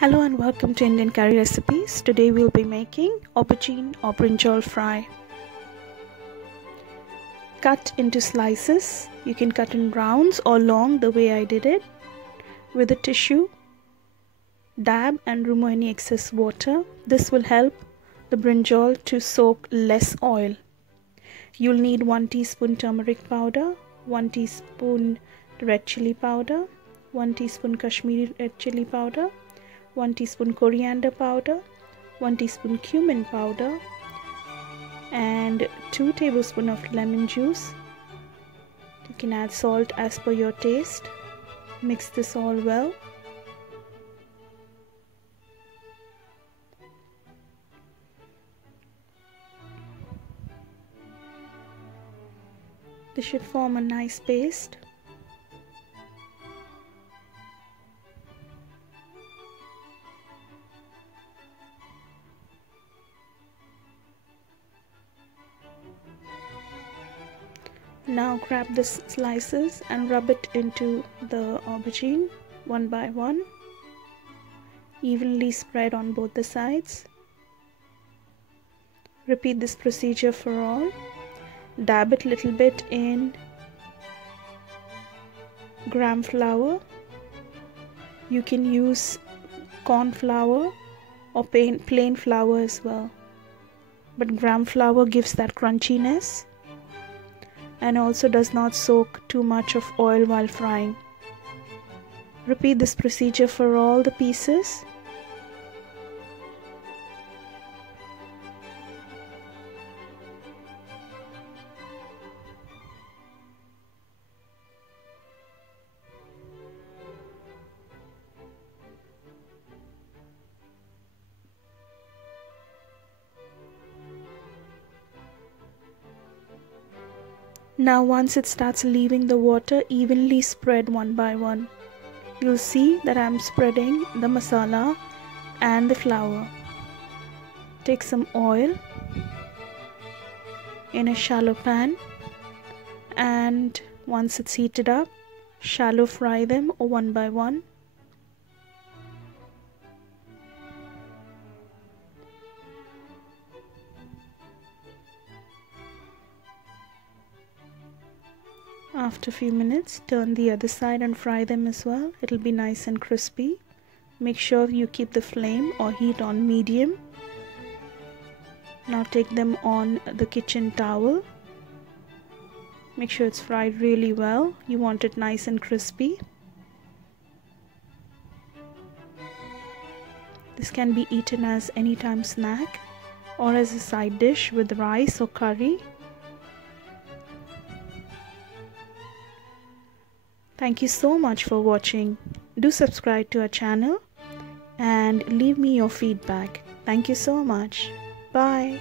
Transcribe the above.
Hello and welcome to Indian curry recipes. Today we'll be making aubergine or brinjal fry. Cut into slices. You can cut in rounds or long the way I did it. With a tissue, dab and remove any excess water. This will help the brinjal to soak less oil. You'll need 1 teaspoon turmeric powder, 1 teaspoon red chili powder, 1 teaspoon Kashmiri red chili powder, 1 teaspoon coriander powder, 1 teaspoon cumin powder, and 2 tablespoons of lemon juice. You can add salt as per your taste. Mix this all well. This should form a nice paste. Now grab the slices and rub it into the aubergine one by one. Evenly spread on both the sides. Repeat this procedure for all. Dab it a little bit in gram flour. You can use corn flour or plain flour as well, but gram flour gives that crunchiness and also does not soak too much of oil while frying. Repeat this procedure for all the pieces. Now once it starts leaving the water, evenly spread one by one. You'll see that I'm spreading the masala and the flour. Take some oil in a shallow pan, and once it's heated up, shallow fry them one by one. After a few minutes, turn the other side and fry them as well. It'll be nice and crispy. Make sure you keep the flame or heat on medium. Now take them on the kitchen towel. Make sure it's fried really well. You want it nice and crispy. This can be eaten as anytime snack or as a side dish with rice or curry. Thank you so much for watching. Do subscribe to our channel and leave me your feedback. Thank you so much. Bye.